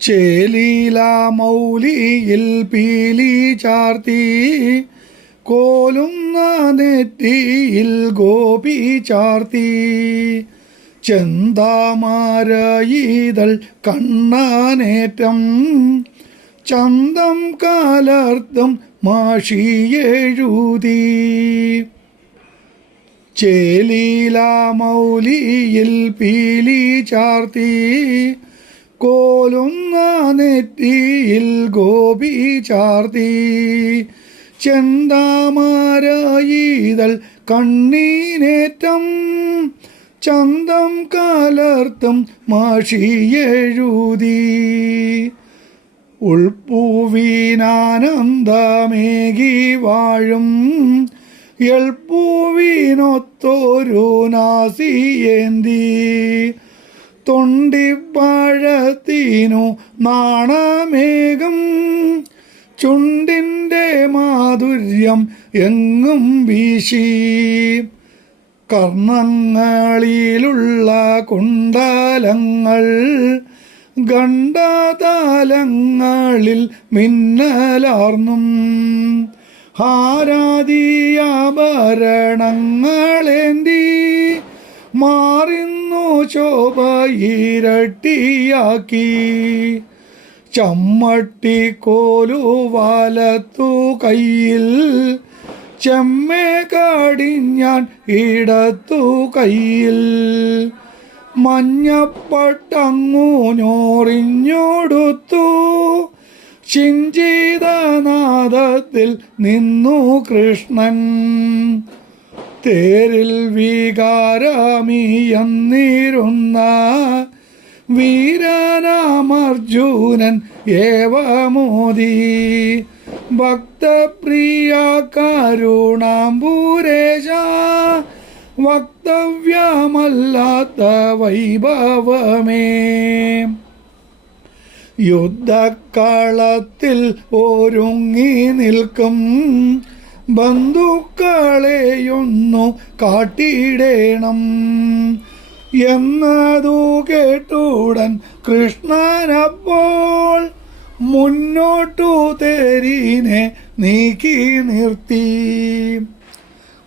ചേലീല മൗലിയിൽ പീലി ചാർത്തി കോലുന്ന നെറ്റിയിൽ ഗോപി ചാർത്തി ചെന്താമരയിതൾ കണ്ണാനേറ്റം ചന്തം കലർത്തും മാഷിയെഴുതി ചേലീല മൗലിയിൽ പീലി ചാർത്തി കോലുന്ന നെറ്റിയിൽ ഗോപി ചാർത്തി ചെന്താമരയിതൾ കണ്ണീനേറ്റം ചന്തം കലർത്തും മാഷിയെഴുതി ഉൾപ്പൂവിനാനന്ദമേകി വാഴും എൾപ്പൂവിനൊത്തൊരു നാസിയേന്തി തൊണ്ടിപ്പഴത്തിനു നാണമേകം ചുണ്ടിൻ്റെ മാധുര്യം എങ്ങും വീശി കർണങ്ങളിലുള്ള കുണ്ടലങ്ങൾ ഗണ്ഡതാലങ്ങളിൽ മിന്നലാർന്നും ഹാരാദിയാഭരണങ്ങളേന്തി മാറിന്നു ശോഭയിരട്ടിയാക്കി ചമ്മട്ടിക്കോലു വലത്തു കയ്യിൽ ചെമ്മേ കാടിഞ്ഞാൻ ഇടത്തു കയ്യിൽ മഞ്ഞപ്പട്ടങ്ങു ഞോറിഞ്ഞോടുത്തു ചിഞ്ചിതനാദത്തിൽ നിന്നു കൃഷ്ണൻ തേരിൽ വികാരമിയന്നിരുന്ന വീരനാമർജുനൻ ഏവമോദി ഭക്തപ്രിയ കരുണാംബുരേശ വക്തവ്യമല്ലാത്ത വൈഭവമേ യുദ്ധക്കളത്തിൽ ഒരുങ്ങി നിൽക്കും ബന്ധുക്കളെയൊന്നു കാട്ടിടേണം എന്നതു കേട്ടുടൻ കൃഷ്ണനപ്പോൾ മുന്നോട്ടു തേരിനെ നീക്കി നിർത്തി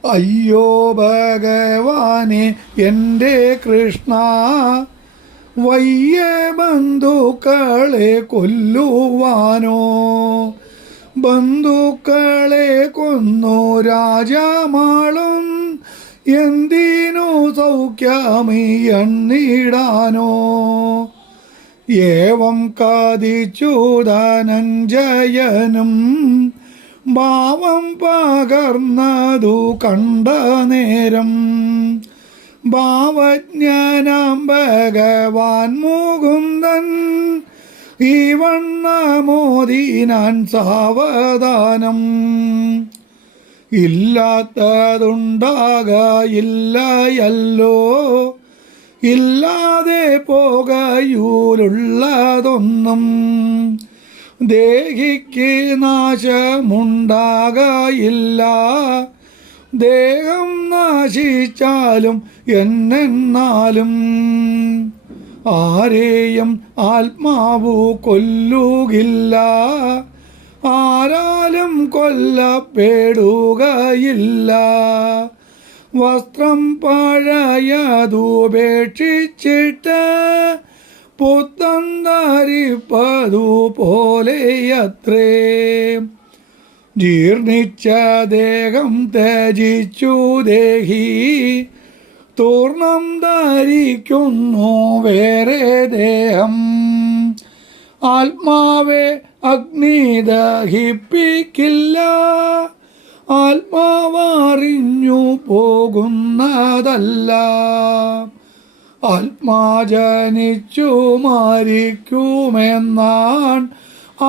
അയ്യോ ഭഗവാനെ എൻ്റെ കൃഷ്ണ വയ്യ ബന്ധുക്കളെ കൊല്ലുവാനോ ബന്ധുക്കളെ കൊന്നു രാജമാളും എന്തിനു സൗഖ്യമീയണ്ണിടാനോ ഏവം കാദിച്ചു ധനഞ്ജയനും ഭാവം പകർന്നതു കണ്ട നേരം ഭാവജ്ഞാനം ഭഗവാൻ മുകുന്ദൻ ഈ വണ്ണമോദിനാൻ സാവധാനം ഇല്ലാത്തതുണ്ടാകയില്ലയല്ലോ ഇല്ലാതെ പോകയൂലുള്ളതൊന്നും ദേഹിക്ക് നാശമുണ്ടാകയില്ല ദേഹം നാശിച്ചാലും എന്നെന്നാലും ആരെയും ആത്മാവു കൊല്ലുകില്ല ആരാലും കൊല്ലപ്പെടുകയില്ല വസ്ത്രം പഴയതുപേക്ഷിച്ചിട്ട് പുത്തൻ ധരിപ്പതു പോലെയത്രേ ജീർണിച്ച ദേഹം ത്യജിച്ചു ദേഹി തൂർണം ധരിക്കുന്നു വേറെ ദേഹം ആത്മാവെ അഗ്നി ദഹിപ്പിക്കില്ല ആത്മാവറിഞ്ഞു പോകുന്നതല്ല ആത്മാജനിച്ചു മരിക്കുമെന്നാൻ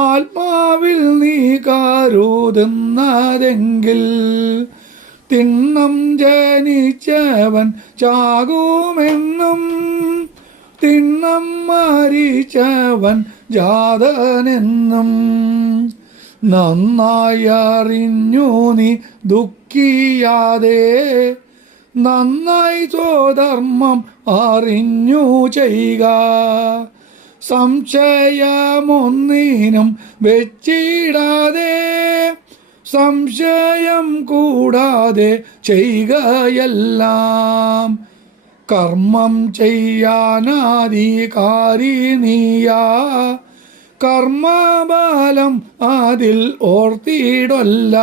ആത്മാവിൽ നീ കരുതുന്നതെങ്കിൽ തിണ്ണം ജനിച്ചവൻ ചാകുമെന്നും തിണ്ണം മരിച്ചവൻ ജാതനെന്നും നന്നായി അറിഞ്ഞു നീ ദുഃഖിയാതെ നന്നായി സ്വധർമ്മം അറിഞ്ഞു ചെയ്യുക സംശയമൊന്നിനും വെച്ചിടാതെ സംശയം കൂടാതെ ചെയ്യുകയെല്ലാം. കർമ്മം ചെയ്യാനാധികാരി നീയാ, കർമ്മബലം അതിൽ ഓർത്തിടല്ല.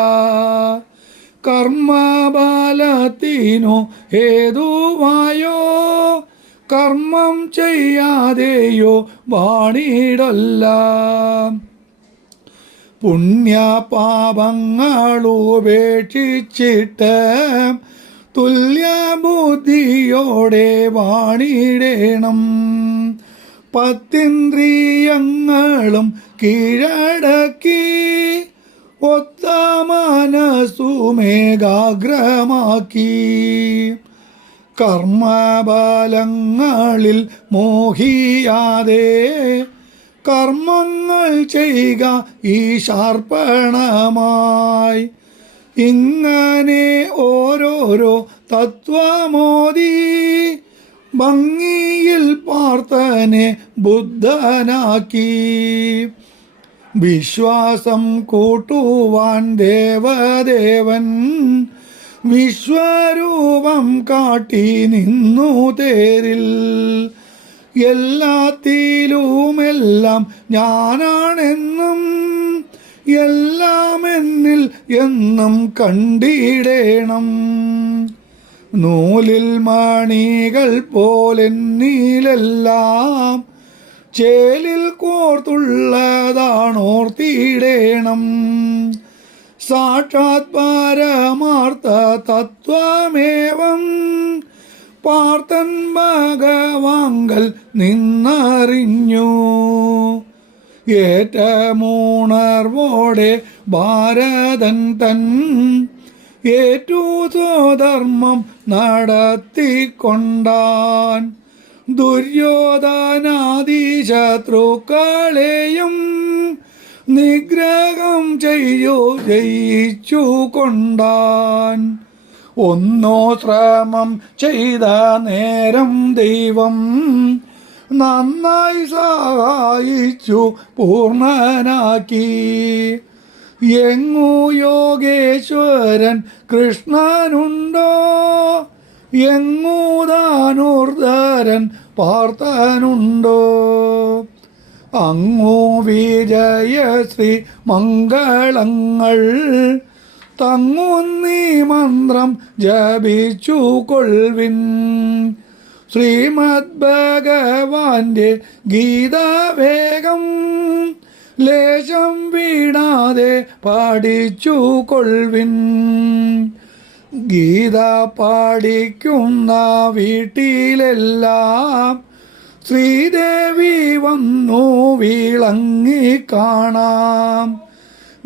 കർമ്മബലത്തിനു ഹേതുവായോ കർമ്മം ചെയ്യാതെയോ വാണിടല്ല. പുണ്യപാപങ്ങളുപേക്ഷിച്ചിട്ട് തുല്യബുദ്ധിയോടെ വാണിടേണം. 10 ഇന്ദ്രിയങ്ങളും കീഴടക്കി ഒത്ത മനസ്സുമേകാഗ്രമാക്കി കർമ്മബലങ്ങളിൽ മോഹിയാതെ കർമ്മങ്ങൾ ചെയ്യുക ഈശാർപ്പണമായി. ഇങ്ങനെ ഓരോരോ തത്വമോദി ഭംഗിയിൽ പാർത്തനെ ബുദ്ധനാക്കി. വിശ്വാസം കൂട്ടുവാൻ ദേവദേവൻ വിശ്വരൂപം കാട്ടി നിന്നു തേരിൽ. എല്ലാത്തിലുമെല്ലാം ഞാനാണെന്നും എല്ലാം എന്നിൽ എന്നും കണ്ടിടേണം. നൂലിൽ മണികൾ പോലെന്നിലെല്ലാം ചേലിൽ കോർത്തുള്ളതാണോർത്തിടേണം. സാക്ഷാത് പരമാർത്ഥ തത്വമേവം പാർത്തൻ ഭഗവാങ്കൽ നിന്നറിഞ്ഞു. ഏറ്റമുണർവോടെ ഭാരതൻ തൻ ഏറ്റു സ്വധർമ്മം നടത്തിക്കൊണ്ടാൻ. ദുര്യോധനാദിശത്രുക്കളെയും നിഗ്രഹം ജയിച്ചു കൊണ്ടാൻ. ഒന്നോ ശ്രമം ചെയ്ത നേരം ദൈവം നന്നായി സഹായിച്ചു പൂർണ്ണനാക്കി. എങ്ങു യോഗേശ്വരൻ കൃഷ്ണനുണ്ടോ എങ്ങു ധനുർധരൻ പാർത്ഥനുണ്ടോ. അങ്ങു വിജയശ്രീ മംഗളങ്ങൾ തങ്ങുന്നീ മന്ത്രം ജപിച്ചു കൊൾവിൻ. ശ്രീമദ് ഭഗവാന്റെ ഗീതവേഗം ലേശം വീണാതെ പഠിച്ചു കൊൾവിൻ. ഗീത പാടിക്കുന്ന വീട്ടിലെല്ലാം ശ്രീദേവി വന്നു വിളങ്ങി കാണാം.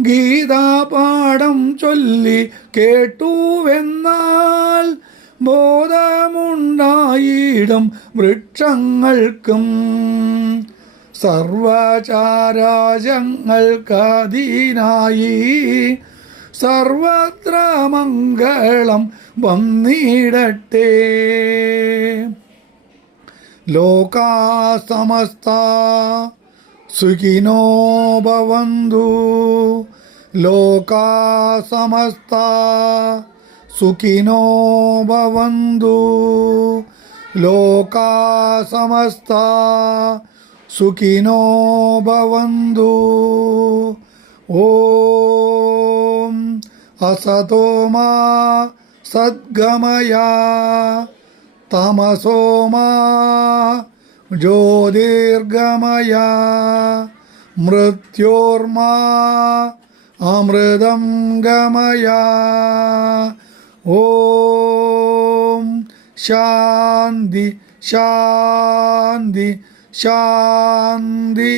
ഗീതാപാഠം ചൊല്ലി കേട്ടുവെന്നാൽ ബോധമുണ്ടായിടും വൃക്ഷങ്ങൾക്കും. സർവചരാചങ്ങൾക്കതിനായി സർവത്ര മംഗളം വന്നിടട്ടെ. ലോകാ സമസ്താ സുഖിനോ ഭവന്തു. ലോകാ സമസ്താ സുഖിനോ ഭവന്തു. ലോകാ സമസ്താ സുഖിനോ ഭവന്തു. ഓം അസതോ മാ സദ്ഗമയ തമസോ മാ ജ്യോതിർഗമയ മൃത്യോർമാ അമൃതം ഗമയ. ഓം ശാന്തി ശാന്തി ശാന്തി.